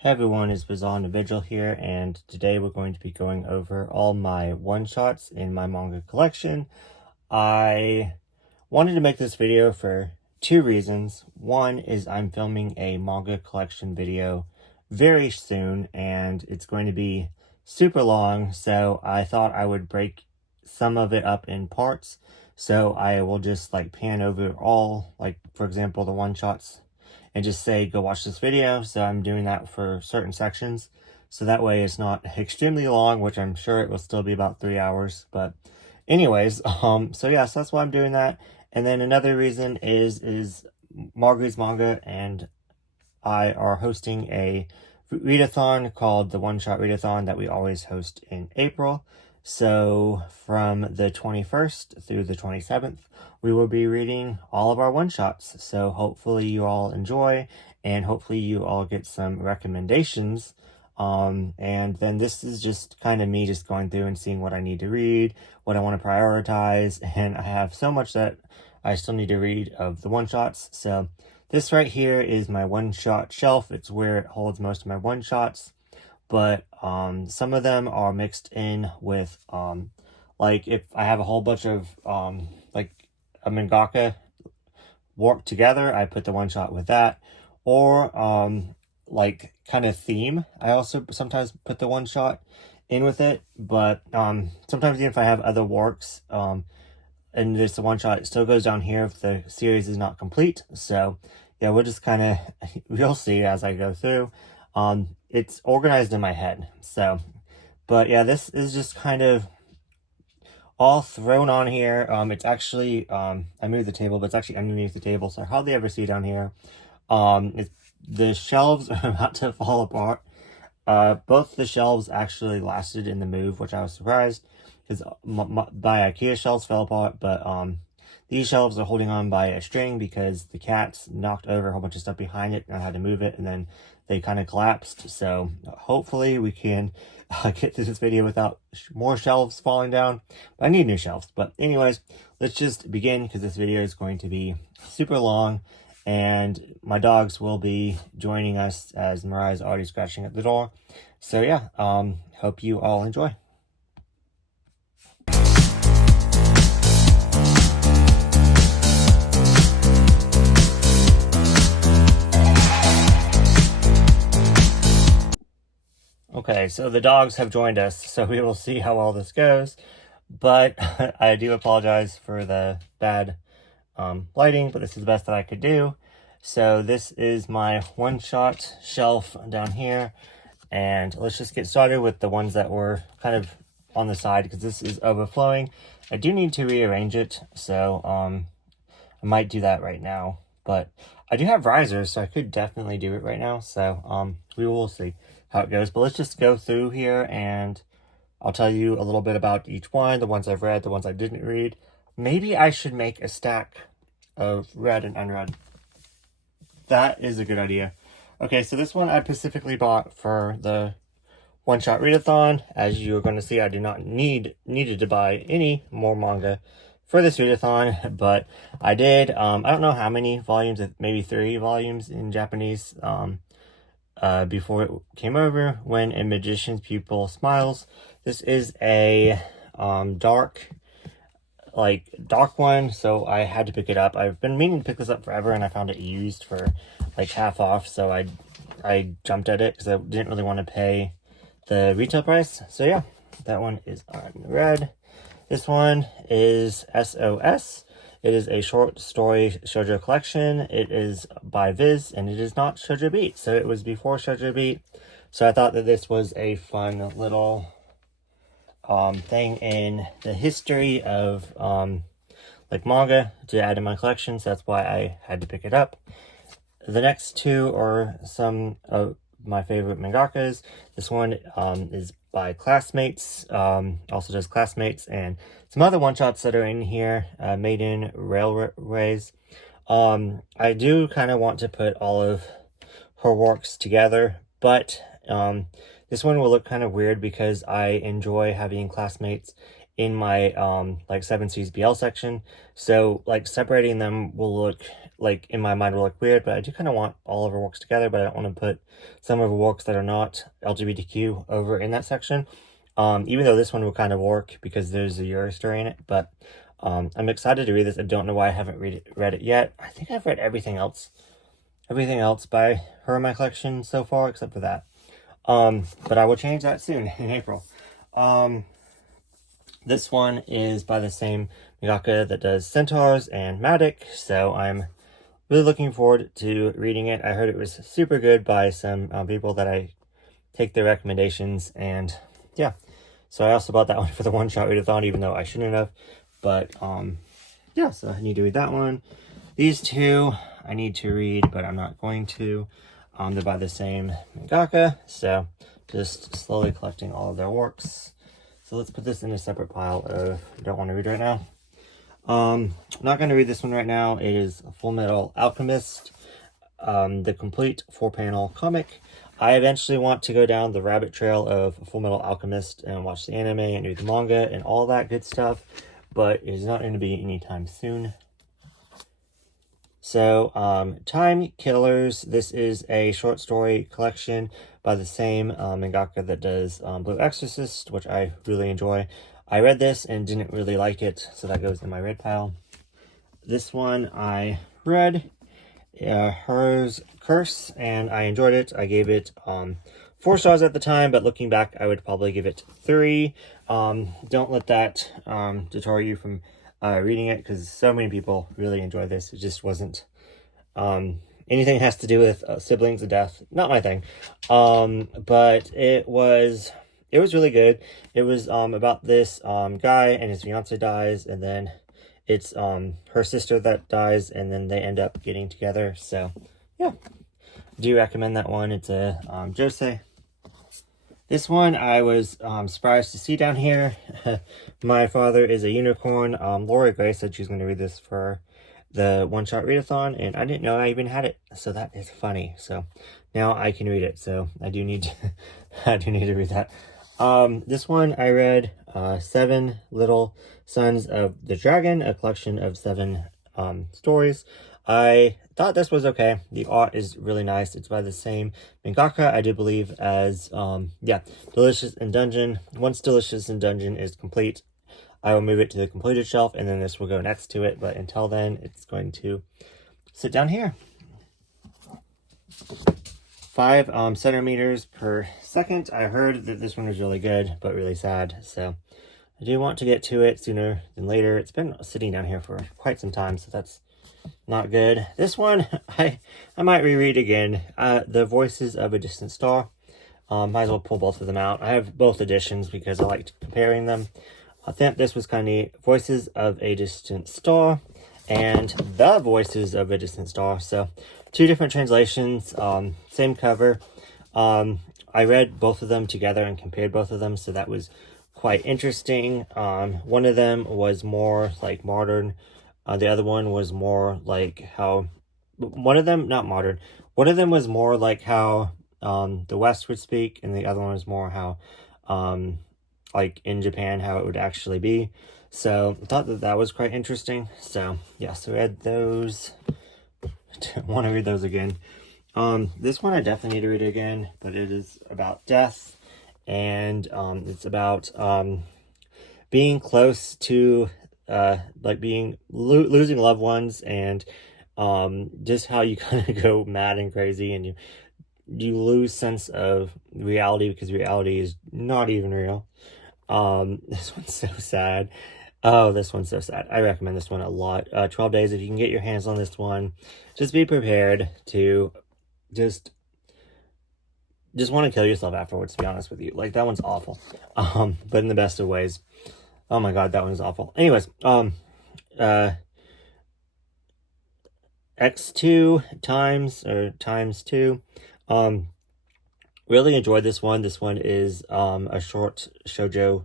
Hey everyone, it's Bizon the Vigil here, and today we're going to be going over all my one-shots in my manga collection. I wanted to make this video for two reasons. One is I'm filming a manga collection video very soon, and it's going to be super long, so I thought I would break some of it up in parts. So I will just pan over all, for example, the one-shots and just say, go watch this video. So I'm doing that for certain sections. So that way it's not extremely long, which I'm sure it will still be about 3 hours. But anyways, so yeah, so that's why I'm doing that. And then another reason is Margaret's Manga and I are hosting a readathon called the One Shot Readathon that we always host in April. So from the 21st through the 27th, we will be reading all of our one-shots. So hopefully you all enjoy, and hopefully you all get some recommendations. And then this is just kind of me just going through and seeing what I need to read, what I want to prioritize, and I have so much that I still need to read of the one-shots. So this right here is my one-shot shelf. It's where it holds most of my one-shots. But some of them are mixed in with if I have a whole bunch of a mangaka work together, I put the one shot with that. Or kind of theme, I also sometimes put the one shot in with it. But sometimes even if I have other works and there's a one shot, it still goes down here if the series is not complete. So yeah, we'll just kind of you'll see as I go through. It's organized in my head. So, but yeah, this is just kind of all thrown on here. It's actually, I moved the table, but it's actually underneath the table, so I hardly ever see down here. The shelves are about to fall apart. Both the shelves actually lasted in the move, which I was surprised, because my IKEA shelves fell apart, but these shelves are holding on by a string because the cats knocked over a whole bunch of stuff behind it, and I had to move it, and then they kind of collapsed. So hopefully we can get through this video without more shelves falling down. But I need new shelves. But anyways, let's just begin, because this video is going to be super long, and my dogs will be joining us as Mariah's already scratching at the door. So yeah, hope you all enjoy. Okay, so the dogs have joined us, so we will see how well this goes. But I do apologize for the bad lighting, but this is the best that I could do. So this is my one-shot shelf down here, and let's just get started with the ones that were kind of on the side, because this is overflowing. I do need to rearrange it, so I might do that right now. But I do have risers, so I could definitely do it right now. So we will see how it goes. But let's just go through here, and I'll tell you a little bit about each one, the ones I've read, the ones I didn't read. Maybe I should make a stack of read and unread. That is a good idea. Okay, so this one I specifically bought for the One Shot Readathon. As you're going to see, I do not needed to buy any more manga for this readathon, but I did. I don't know how many volumes, maybe 3 volumes in Japanese, before it came over. When a Magician's Pupil Smiles. This is a dark one, so I had to pick it up. I've been meaning to pick this up forever, and I found it used for half off, so I jumped at it because I didn't really want to pay the retail price. So yeah, that one is unread. This one is SOS. It is a short story shoujo collection. It is by Viz, and it is not Shoujo Beat, so it was before Shoujo Beat. So I thought that this was a fun little thing in the history of manga to add in my collection, so that's why I had to pick it up. The next two are some of my favorite mangakas. This one is by Classmates, also does Classmates, and some other one-shots that are in here, Maiden Railways. I do kind of want to put all of her works together, but this one will look kind of weird because I enjoy having Classmates in my 7 C's BL section, so separating them will look like, in my mind will look weird, but I do kind of want all of her works together, but I don't want to put some of her works that are not LGBTQ over in that section. Even though this one will kind of work because there's a Yuri story in it, but I'm excited to read this. I don't know why I haven't read it yet. I think I've read everything else by her in my collection so far, except for that. But I will change that soon in April. This one is by the same mangaka that does Centaurs and Matic, so I'm really looking forward to reading it. I heard it was super good by some people that I take their recommendations, and yeah. So I also bought that one for the One Shot Readathon, even though I shouldn't have. But yeah, so I need to read that one. These two I need to read, but I'm not going to. They're by the same mangaka, so just slowly collecting all of their works. So let's put this in a separate pile of don't want to read right now. I'm not going to read this one right now. It is Fullmetal Alchemist, the complete 4-panel comic. I eventually want to go down the rabbit trail of Fullmetal Alchemist and watch the anime and read the manga and all that good stuff, but it is not going to be anytime soon. So, Time Killers, this is a short story collection by the same mangaka that does Blue Exorcist, which I really enjoy. I read this and didn't really like it, so that goes in my red pile. This one I read, Hers Curse, and I enjoyed it. I gave it 4 stars at the time, but looking back, I would probably give it 3. Don't let that deter you from reading it, because so many people really enjoy this. It just wasn't anything that has to do with siblings and death. Not my thing. But it was really good. It was about this guy and his fiance dies, and then it's her sister that dies, and then they end up getting together. So yeah, do recommend that one. It's a josei. This one I was surprised to see down here. My Father is a Unicorn. Laura Gray said she's going to read this for the One Shot Readathon, and I didn't know I even had it, so that is funny. So now I can read it, so I do need to, I do need to read that. This one I read, 7 Little Sons of the Dragon, a collection of 7 stories. I thought this was okay. The art is really nice. It's by the same mangaka, I do believe, as, yeah, Delicious in Dungeon. Once Delicious in Dungeon is complete, I will move it to the completed shelf, and then this will go next to it. But until then, it's going to sit down here. 5 centimeters per second. I heard that this one was really good, but really sad. So I do want to get to it sooner than later. It's been sitting down here for quite some time, so that's not good. This one, I might reread again. The Voices of a Distant Star. Might as well pull both of them out. I have both editions because I liked comparing them. I think this was kind of neat. Voices of a Distant Star and The Voices of a Distant Star. So 2 different translations, same cover. I read both of them together and compared both of them, so that was quite interesting. One of them was more like modern. The other one was more like how, one of them, not modern, one of them was more like how the West would speak, and the other one was more how, like in Japan, how it would actually be. So I thought that was quite interesting. So yeah, so we had those. I want to read those again. This one I definitely need to read again, but it is about death, and it's about being close to like losing loved ones, and just how you kind of go mad and crazy, and you lose sense of reality because reality is not even real. This one's so sad. Oh, this one's so sad. I recommend this one a lot. 12 Days, if you can get your hands on this one, just be prepared to just want to kill yourself afterwards, to be honest with you. Like, that one's awful. But in the best of ways. Oh my god, that one's awful. Anyways, X2 times 2. Really enjoyed this one. This one is a short shoujo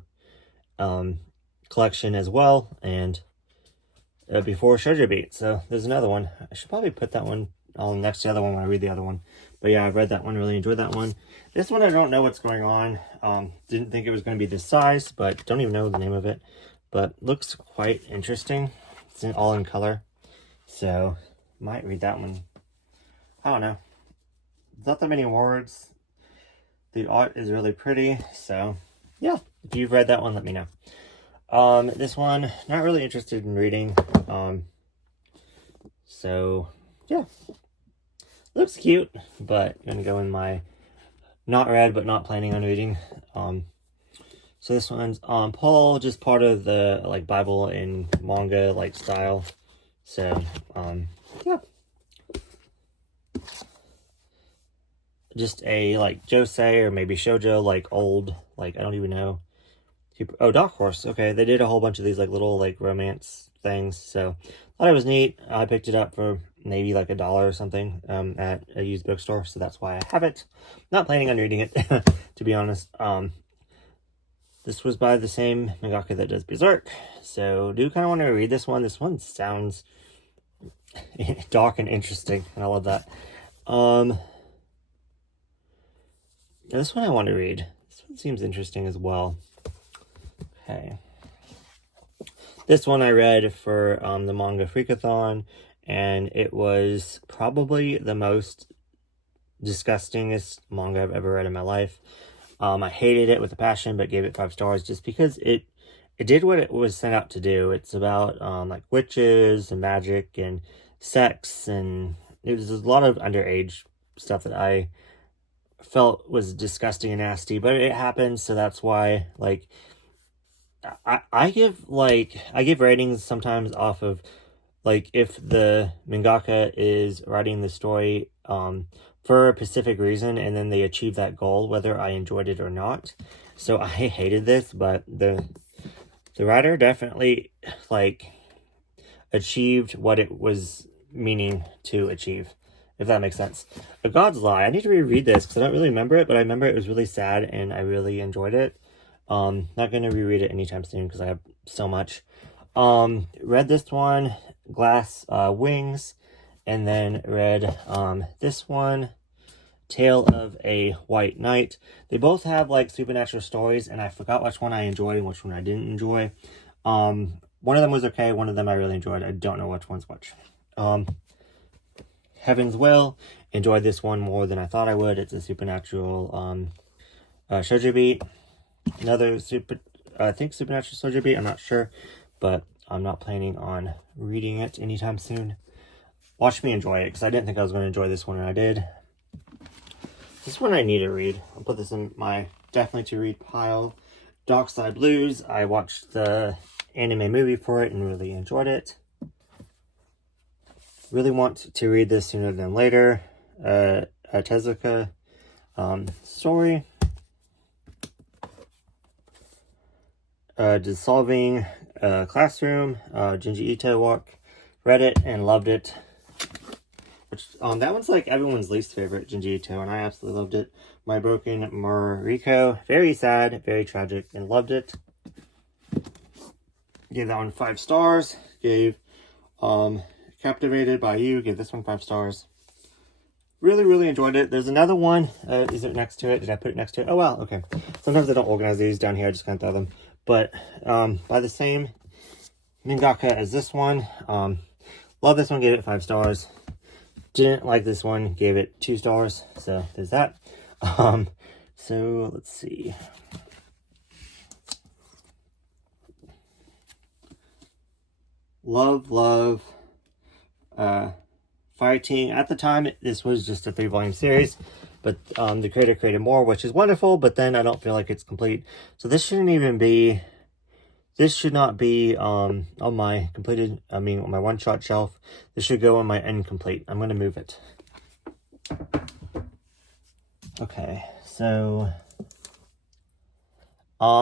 collection as well, and before Shoujo Beat. So there's another one. I should probably put that one next to the other one when I read the other one. But yeah, I read that one, really enjoyed that one. This one I don't know what's going on. Didn't think it was going to be this size, but don't even know the name of it. But looks quite interesting. It's all in color. So might read that one. I don't know. Not that many words. The art is really pretty, so yeah. If you've read that one, let me know. This one, not really interested in reading. So yeah. Looks cute, but I'm gonna go in my not read but not planning on reading. So this one's Paul, just part of the like Bible and manga like style. So yeah. Just a like josei or maybe shoujo, like old, like I don't even know. Oh, Dark Horse. Okay, they did a whole bunch of these like little like romance things. So thought it was neat. I picked it up for maybe like $1 or something at a used bookstore. So that's why I have it. Not planning on reading it, to be honest. This was by the same mangaka that does Berserk. So do kind of want to read this one. This one sounds dark and interesting, and I love that. This one I want to read. This one seems interesting as well. Okay. This one I read for the Manga Freakathon, and it was probably the most disgustingest manga I've ever read in my life. I hated it with a passion, but gave it 5 stars just because it did what it was sent out to do. It's about like witches and magic and sex, and it was a lot of underage stuff that I felt was disgusting and nasty, but it happened, so that's why like I give ratings sometimes off of like if the mangaka is writing the story for a specific reason and then they achieve that goal, whether I enjoyed it or not. So I hated this, but the writer definitely like achieved what it was meaning to achieve, if that makes sense. A God's Lie. I need to reread this because I don't really remember it, but I remember it was really sad and I really enjoyed it. Not going to reread it anytime soon because I have so much. Read this one, Glass Wings, and then read this one, Tale of a White Knight. They both have like supernatural stories, and I forgot which one I enjoyed and which one I didn't enjoy. One of them was okay, one of them I really enjoyed. I don't know which one's which. Heaven's Will, enjoyed this one more than I thought I would. It's a supernatural shoujo beat. Another supernatural shoujo beat, I'm not sure, but I'm not planning on reading it anytime soon. Watch me enjoy it, because I didn't think I was going to enjoy this one, and I did. This one I need to read. I'll put this in my definitely to read pile. Dark Side Blues. I watched the anime movie for it and really enjoyed it. Really want to read this sooner than later. Tezuka story. Dissolving Classroom. Junji Ito walk. Read it and loved it. Which that one's like everyone's least favorite, Junji Ito, and I absolutely loved it. My Broken Mariko. Very sad, very tragic, and loved it. Gave that one 5 stars. Gave Captivated by You. Gave this one 5 stars. Really, really enjoyed it. There's another one. Is it next to it? Did I put it next to it? Oh, wow. Okay. Sometimes I don't organize these down here. I just kind of throw them. But by the same mangaka as this one. Love this one. Gave it 5 stars. Didn't like this one. Gave it 2 stars. So there's that. So let's see. Love. Fighting. At the time, this was just a 3-volume series, but the creator created more, which is wonderful, but then I don't feel like it's complete. So this should not be on my completed, on my one-shot shelf. This should go on my incomplete. I'm going to move it. Okay, so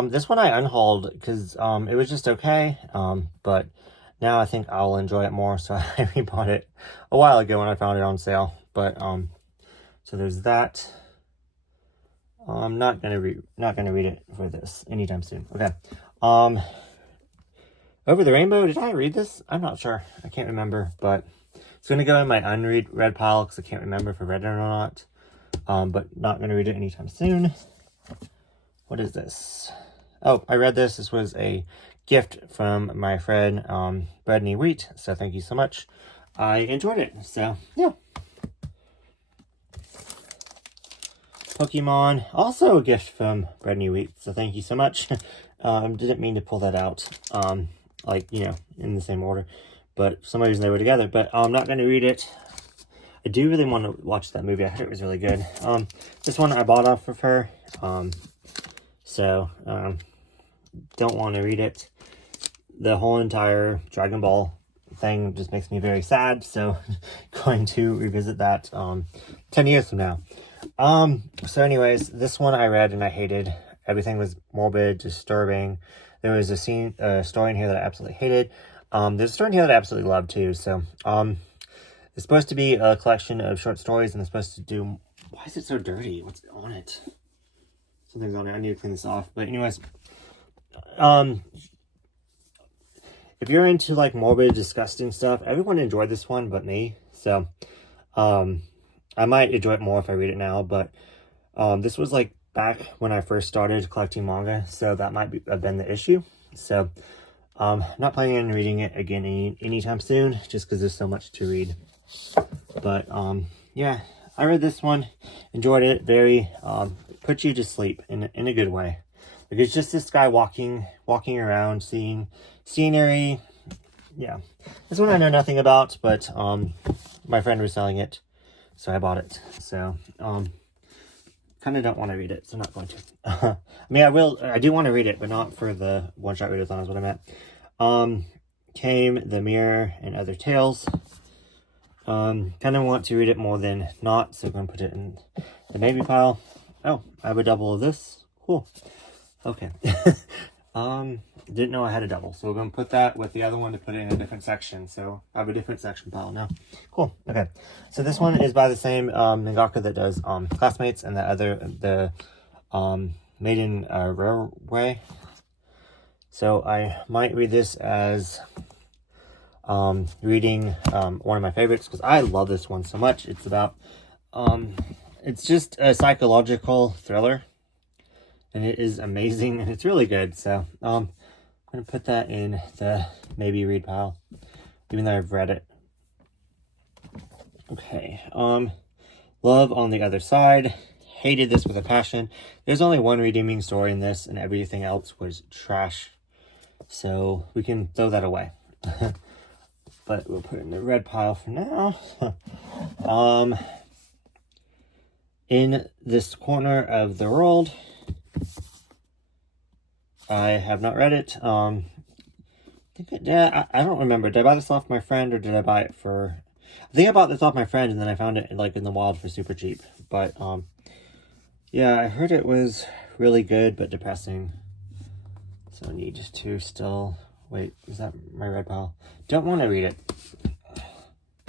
this one I unhauled because it was just okay, but now I think I'll enjoy it more, so I rebought it a while ago when I found it on sale. But so there's that. I'm not gonna read it for this anytime soon. Okay. Over the Rainbow. Did I read this? I'm not sure. I can't remember, but it's gonna go in my unread pile because I can't remember if I read it or not. But not gonna read it anytime soon. What is this? Oh, I read this. This was a gift from my friend Brittany Wheat, so thank you so much. I enjoyed it. So, yeah. Pokemon, also a gift from Brittany Wheat, so thank you so much. Didn't mean to pull that out, like, you know, in the same order, but for some reason they were together, but I'm not going to read it. I do really want to watch that movie. I heard it was really good. This one I bought off of her, so don't want to read it. The whole entire Dragon Ball thing just makes me very sad, so going to revisit that 10 years from now. So anyways, this one I read and I hated. Everything was morbid, disturbing. There was a story in here that I absolutely hated. There's a story in here that I absolutely loved too. So, it's supposed to be a collection of short stories, and it's supposed to do... Why is it so dirty? What's on it? Something's on it. I need to clean this off. But anyways, if you're into like morbid, disgusting stuff, everyone enjoyed this one but me. So, I might enjoy it more if I read it now, but this was like back when I first started collecting manga, so that might have been the issue. So not planning on reading it again anytime soon, just because there's so much to read. But yeah, I read this one, enjoyed it. Very put you to sleep in a good way. Like, it's just this guy walking around, seeing scenery. Yeah, this one I know nothing about, but my friend was selling it, so I bought it. So, kind of don't want to read it, so I'm not going to. I mean, I do want to read it, but not for the One Shot Readathon is what I meant. Came The Mirror and Other Tales. Kind of want to read it more than not, so I'm going to put it in the maybe pile. Oh, I have a double of this. Cool. Okay. Didn't know I had a double, so we're going to put that with the other one to put it in a different section. So I have a different section pile now. Cool. Okay. So this one is by the same mangaka that does Classmates, and the Maiden Railway. So I might read this as reading one of my favorites, because I love this one so much. It's about it's just a psychological thriller, and it is amazing, and it's really good. So I'm gonna put that in the maybe read pile, even though I've read it. Okay. Love on the Other Side. Hated this with a passion. There's only one redeeming story in this, and everything else was trash. So we can throw that away. But we'll put it in the red pile for now. In This Corner of the World. I have not read it. I don't remember. Did I buy this off my friend, or did I buy it for... I think I bought this off my friend, and then I found it like in the wild for super cheap. But yeah, I heard it was really good but depressing. So I need to still... Wait, is that my red pile? Don't want to read it.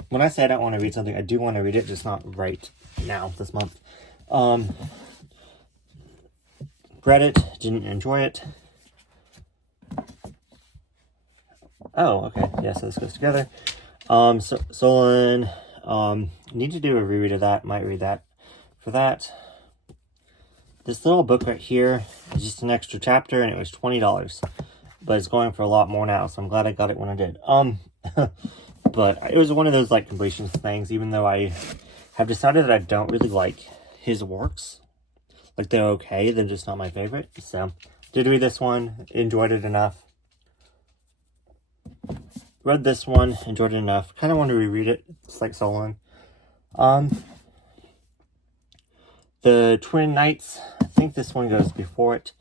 When I say I don't want to read something, I do want to read it, just not right now, this month. Read it, didn't enjoy it. Oh, okay. Yeah, so this goes together. Solon, need to do a reread of that. Might read that. For that, this little book right here is just an extra chapter, and it was $20. But it's going for a lot more now, so I'm glad I got it when I did. But it was one of those, like, completion things, even though I have decided that I don't really like his works. Like, they're okay, they're just not my favorite. So, did read this one, enjoyed it enough. Read this one, enjoyed it enough. Kind of want to reread it, just like Solon. The Twin Knights, I think this one goes before it.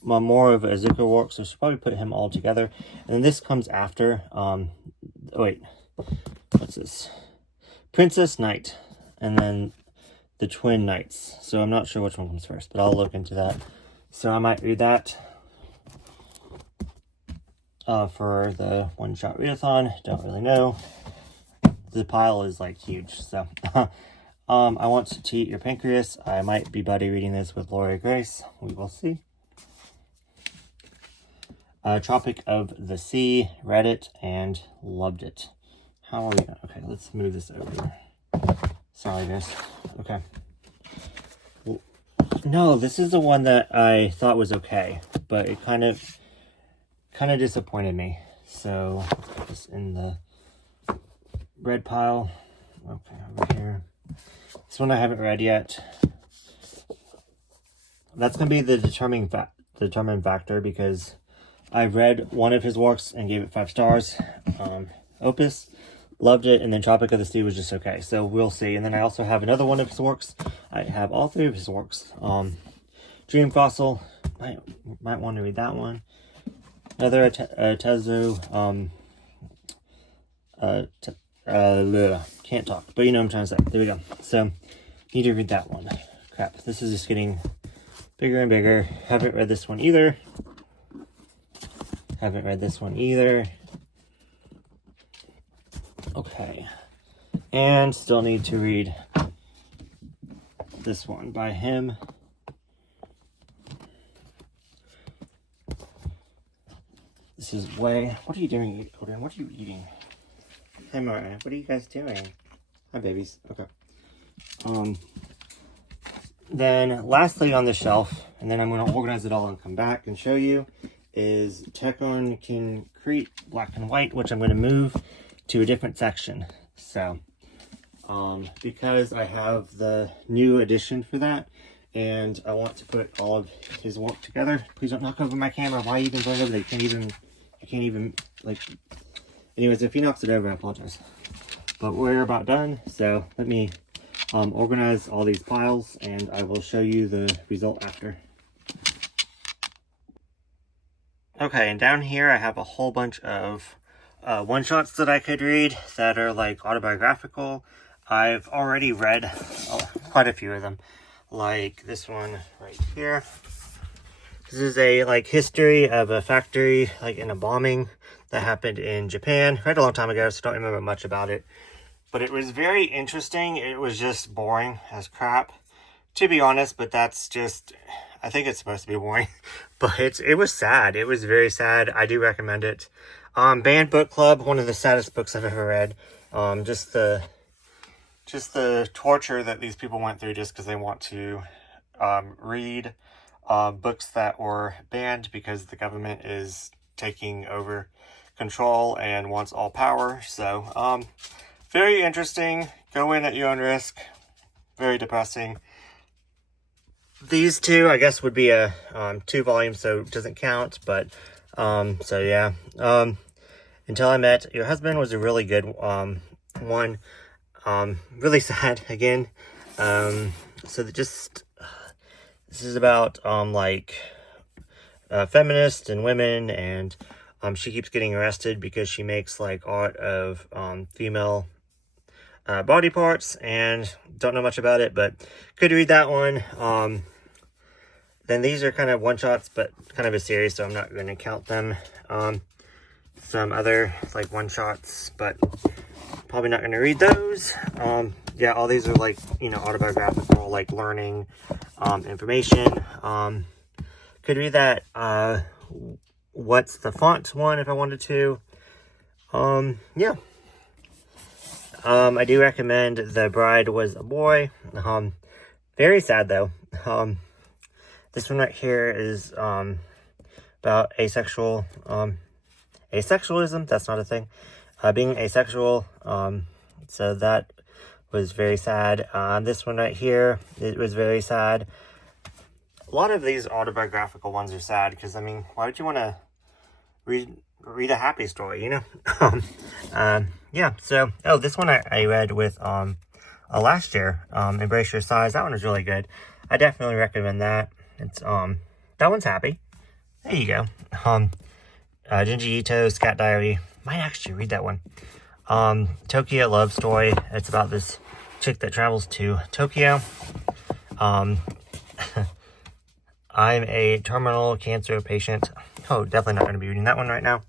More of Ezekiel work, so I should probably put him all together. And then this comes after. Wait, what's this? Princess Knight, and then the Twin Knights. So I'm not sure which one comes first, but I'll look into that. So I might read that for the One Shot Readathon. Don't really know. The pile is like huge, so I Want to Eat Your Pancreas. I might be buddy reading this with Laura Grace. We will see. Tropic of the Sea, read it and loved it. How are we going? Okay, let's move this over. Sorry, guys. Okay. No, this is the one that I thought was okay, but it kind of disappointed me. So put this in the red pile. Okay, over here. This one I haven't read yet. That's going to be the determining factor, because I read one of his works and gave it 5 stars. Opus, loved it, and then Tropic of the Sea was just okay. So we'll see. And then I also have another one of his works. I have all 3 of his works. Dream Fossil, might want to read that one. Another Tezu, can't talk, but you know what I'm trying to say. There we go. So, need to read that one. Crap, this is just getting bigger and bigger. Haven't read this one either. Okay. And still need to read this one by him. This is way... What are you doing, Odin? What are you eating? Hi, Mara. What are you guys doing? Hi, babies. Okay. Then, lastly on the shelf, and then I'm going to organize it all and come back and show you, is Tekon Concrete Black and White, which I'm going to move to a different section. So, because I have the new edition for that, and I want to put all of his work together. Please don't knock over my camera. Why are you even going over there? I can't even, like... Anyways, if he knocks it over, I apologize. But we're about done, so let me organize all these piles, and I will show you the result after. Okay, and down here I have a whole bunch of one-shots that I could read that are like autobiographical. I've already read quite a few of them, like this one right here. This is a like history of a factory like in a bombing that happened in Japan. Read a long time ago, so don't remember much about it. But it was very interesting. It was just boring as crap, to be honest, but that's just... I think it's supposed to be boring. But it was sad. It was very sad. I do recommend it. Banned Book Club, one of the saddest books I've ever read. Just the torture that these people went through just because they want to read books that were banned because the government is taking over control and wants all power. So, very interesting. Go in at your own risk. Very depressing. These two, I guess, would be a 2 volumes, so it doesn't count. But, so yeah. Until I Met Your Husband was a really good one. Really sad, again. So this is about, feminists and women, and she keeps getting arrested because she makes like art of female body parts, and don't know much about it, but could read that one. Then these are kind of one-shots, but kind of a series, so I'm not going to count them. Some other like one-shots, but probably not going to read those. Yeah, all these are like, you know, autobiographical, like learning information. Could read that What's the Font one if I wanted to. Yeah. I do recommend The Bride Was a Boy. Very sad though. This one right here is about asexual asexualism. That's not a thing. Being asexual. So that was very sad. This one right here, it was very sad. A lot of these autobiographical ones are sad because, I mean, why would you want to read a happy story, you know? Yeah, so, this one I read with last year, Embrace Your Size. That one was really good. I definitely recommend that. It's that one's happy. There you go. Junji Ito's Cat Diary. Might actually read that one. Tokyo Love Story. It's about this chick that travels to Tokyo. I'm a terminal cancer patient. Oh, definitely not going to be reading that one right now.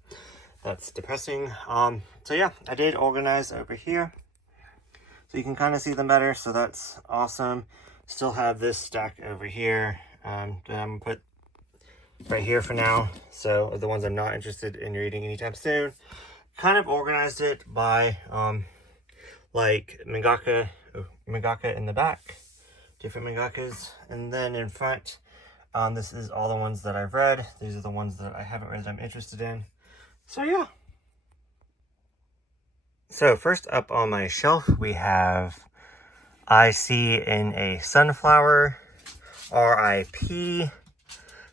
That's depressing. So yeah, I did organize over here, so you can kind of see them better. So that's awesome. Still have this stack over here that I'm going to put right here for now. So the ones I'm not interested in reading anytime soon. Kind of organized it by like mangaka in the back, different mangakas, and then in front, this is all the ones that I've read. These are the ones that I haven't read that I'm interested in. So yeah, So first up on my shelf, we have I See in a Sunflower, R.I.P.,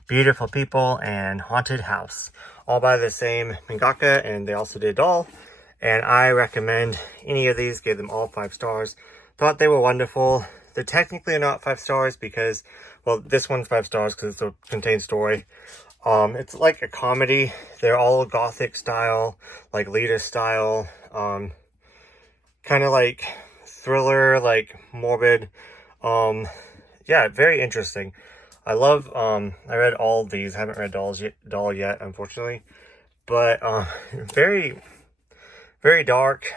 Beautiful People, and Haunted House. All by the same mangaka, and they also did Doll. And I recommend any of these, gave them all 5 stars. Thought they were wonderful. They're technically not 5 stars because, well, this one's 5 stars because it's a contained story. It's like a comedy. They're all Gothic style, like Lita style, kind of like thriller, like morbid. Yeah, very interesting. I love, I read all these. I haven't read Doll yet, unfortunately. But, very, very dark.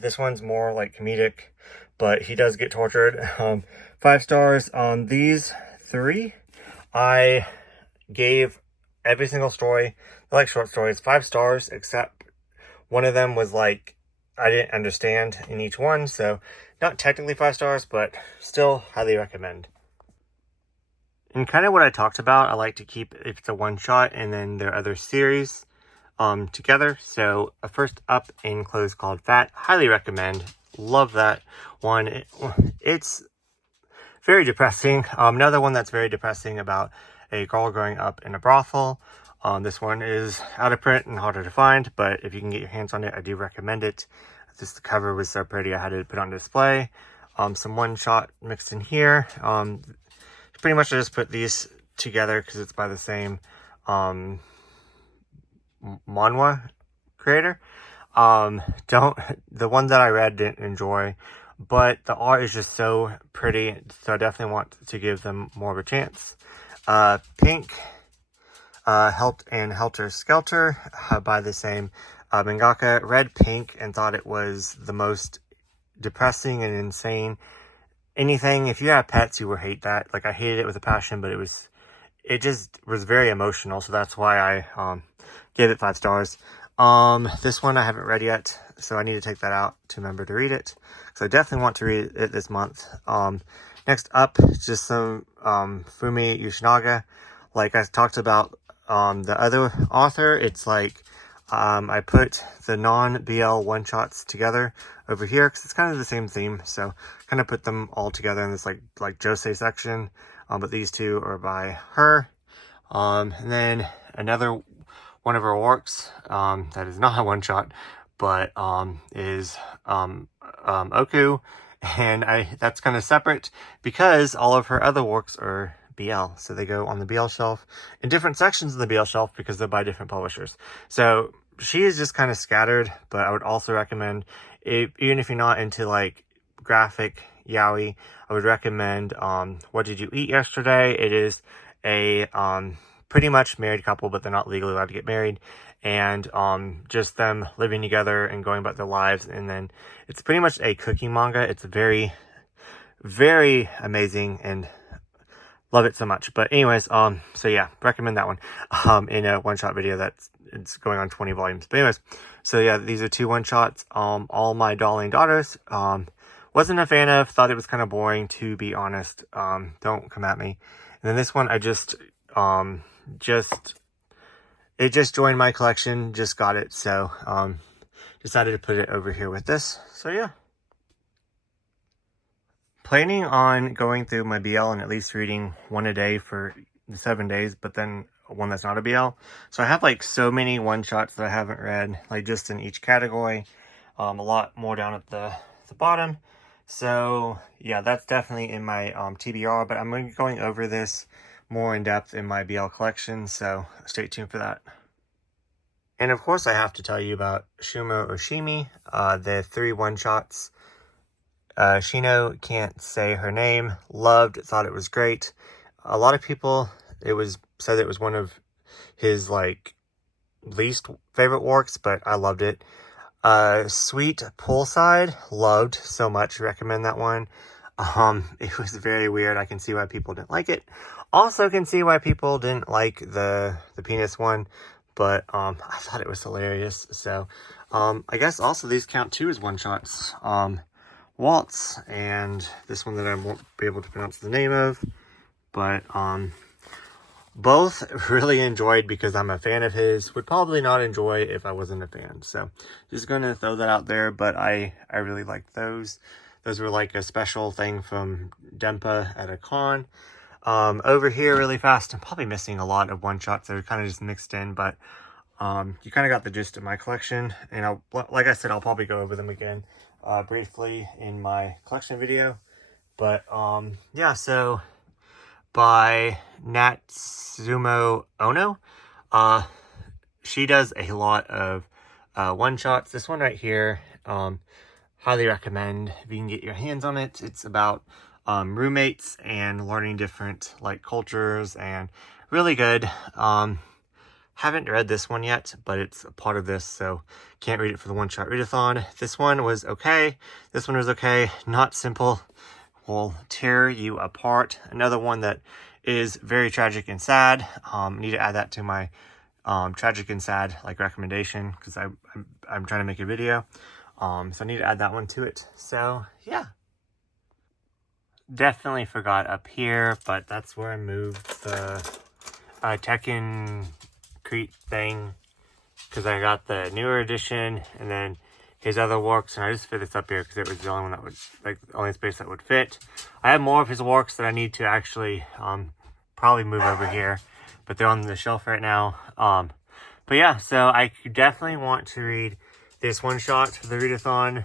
This one's more like comedic, but he does get tortured. 5 stars on these 3. I gave every single story, I like short stories, 5 stars, except one of them was like, I didn't understand in each one, so not technically 5 stars, but still highly recommend. And kind of what I talked about, I like to keep, if it's a one-shot, and then their other series together. So first up in Clothes Called Fat, highly recommend. Love that one. It's very depressing. Another one that's very depressing about a girl growing up in a brothel. This one is out of print and harder to find, but if you can get your hands on it, I do recommend it. Just the cover was so pretty, I had to put it on display. Some one-shot mixed in here. Pretty much I just put these together because it's by the same manhwa creator. The one that I read didn't enjoy, but the art is just so pretty, so I definitely want to give them more of a chance. Pink, Helped and Helter Skelter by the same mangaka. Read Pink and thought it was the most depressing and insane anything. If you have pets, you will hate that. Like, I hated it with a passion, but it just was very emotional, so that's why I gave it 5 stars. This one I haven't read yet, so I need to take that out to remember to read it. So I definitely want to read it this month. Next up, just some Fumi Yoshinaga. Like I talked about the other author, it's like I put the non-BL one-shots together over here because it's kind of the same theme. So kind of put them all together in this like josei section. But these 2 are by her. And then another one of her works that is not a one-shot, but is Oku. And that's kind of separate because all of her other works are BL. So they go on the BL shelf in different sections of the BL shelf because they're by different publishers. So she is just kind of scattered, but I would also recommend, even if you're not into like graphic yaoi, I would recommend What Did You Eat Yesterday? It is a pretty much married couple, but they're not legally allowed to get married, and just them living together and going about their lives. And then it's pretty much a cooking manga. It's very, very amazing and love it so much. But anyways, so yeah, recommend that one in a one-shot video it's going on 20 volumes. But anyways, so yeah, these are 2 one-shots. All My Darling Daughters, wasn't a fan of, thought it was kind of boring, to be honest. Don't come at me. And then this one, I just joined my collection, just got it, so decided to put it over here with this. So yeah, planning on going through my BL and at least reading 1 a day for the 7 days, but then one that's not a BL. So I have like so many one-shots that I haven't read, like just in each category. A lot more down at the bottom. So yeah, that's definitely in my TBR, but I'm going to be going over this more in depth in my BL collection, so stay tuned for that. And of course I have to tell you about Shumo Oshimi, the 3 one-shots. Shino Can't Say Her Name, loved, thought it was great. A lot of people said it was one of his like least favorite works, but I loved it. Sweet Poolside, loved so much, recommend that one. It was very weird. I can see why people didn't like it. Also can see why people didn't like the penis one, but I thought it was hilarious. So I guess also these count too as one-shots. Waltz, and this one that I won't be able to pronounce the name of, but both really enjoyed because I'm a fan of his. Would probably not enjoy if I wasn't a fan. So just gonna throw that out there, but I really liked those. Those were like a special thing from Dempa at a con. Over here really fast, I'm probably missing a lot of one-shots that are kind of just mixed in, but you kind of got the gist of my collection. And like I said, I'll probably go over them again briefly in my collection video. But yeah, so by Natsumo Ono, she does a lot of one-shots. This one right here, highly recommend if you can get your hands on it. It's about roommates and learning different like cultures, and really good. Haven't read this one yet, but it's a part of this, so can't read it for the One Shot Readathon. This one was okay. This one was okay. Not simple. Will tear you apart. Another one that is very tragic and sad. Need to add that to my tragic and sad like recommendation, because I'm trying to make a video. So I need to add that one to it. So yeah. Definitely forgot up here, but that's where I moved the Tekken Crete thing, because I got the newer edition and then his other works, and I just fit this up here because it was the only one that would, like, the only space that would fit. I have more of his works that I need to actually probably move over here, but they're on the shelf right now. But yeah, so I definitely want to read this one shot for the readathon,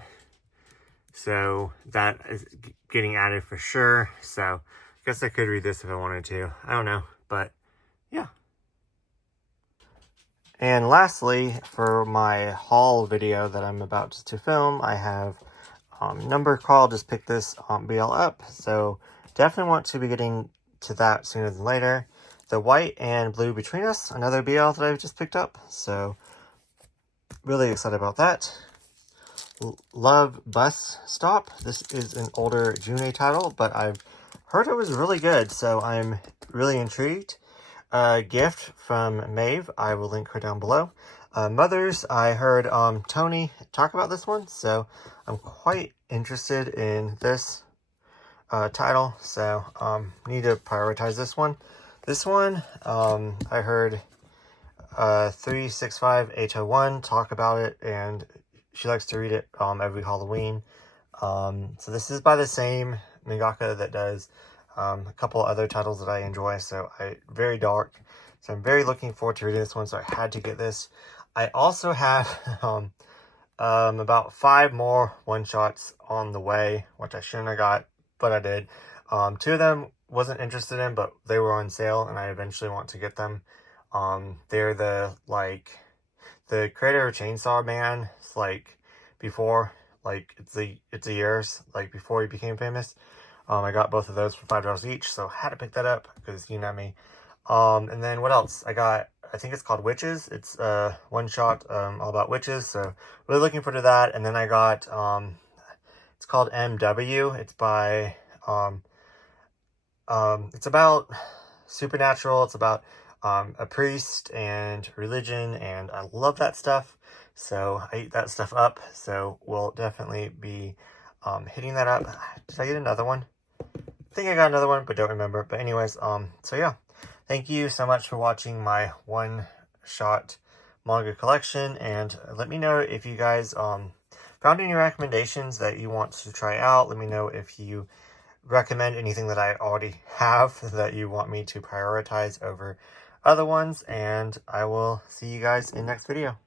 so that is getting added for sure. So I guess I could read this if I wanted to. I don't know, but yeah. And lastly, for my haul video that I'm about to film, I have number call. Just picked this BL up, so definitely want to be getting to that sooner than later. The White and Blue Between Us, another BL that I've just picked up, so really excited about that. Love Bus Stop. This is an older June title, but I've heard it was really good, so I'm really intrigued. Gift from Maeve. I will link her down below. Mothers. I heard Tony talk about this one, so I'm quite interested in this title, so need to prioritize this one. This one, I heard 365801 talk about it, and she likes to read it every Halloween. So this is by the same mangaka that does a couple other titles that I enjoy, so very dark. So I'm very looking forward to reading this one, so I had to get this. I also have about 5 more one-shots on the way, which I shouldn't have got, but I did. 2 of them wasn't interested in, but they were on sale, and I eventually want to get them. They're the creator of Chainsaw Man. It's like before, like it's a years like before he became famous. I got both of those for $5 each, so I had to pick that up because you know me. And then what else? I got, I think it's called Witches. It's one shot all about witches, so really looking forward to that. And then I got it's called MW. It's by it's about supernatural. It's about a priest and religion, and I love that stuff, so I eat that stuff up. So we'll definitely be hitting that up. Did I get another one? I think I got another one, but don't remember. But anyways, so yeah, thank you so much for watching my one-shot manga collection, and let me know if you guys found any recommendations that you want to try out. Let me know if you recommend anything that I already have that you want me to prioritize over other ones, and I will see you guys in the next video.